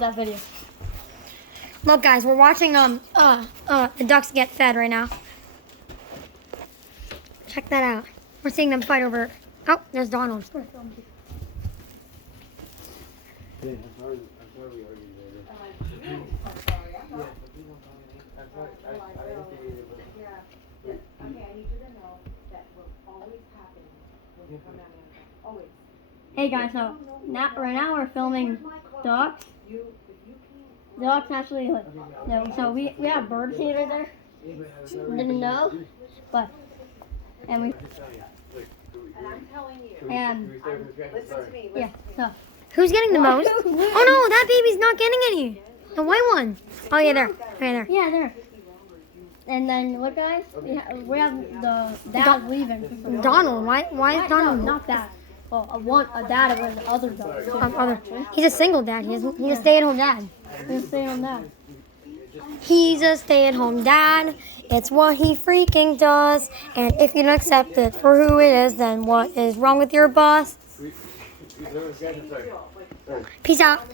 that video. Look, guys, we're watching the ducks get fed right now. Check that out. We're seeing them fight over. Oh, there's Donald. Yeah, I'm sorry we argued later. Okay, I need you to know that we're always happening when you come down here. Always. Hey guys, so right now we're filming ducks. Ducks actually, like, no, so we have birds here right there. Didn't know, but and we And I'm telling you. and Listen to me. yeah. So Who's getting the most? Oh no, that baby's not getting any. The white one. Oh yeah, there. Right there. yeah, there. And then look, guys, we have the dad leaving. Donald. Why is No, Donald? not that. Well, a dad with the other dog. He's a single dad. He's a stay-at-home dad. Let's stay on that. He's a stay-at-home dad. It's what he freaking does. And if you don't accept it for who it is, then what is wrong with your boss? Peace out.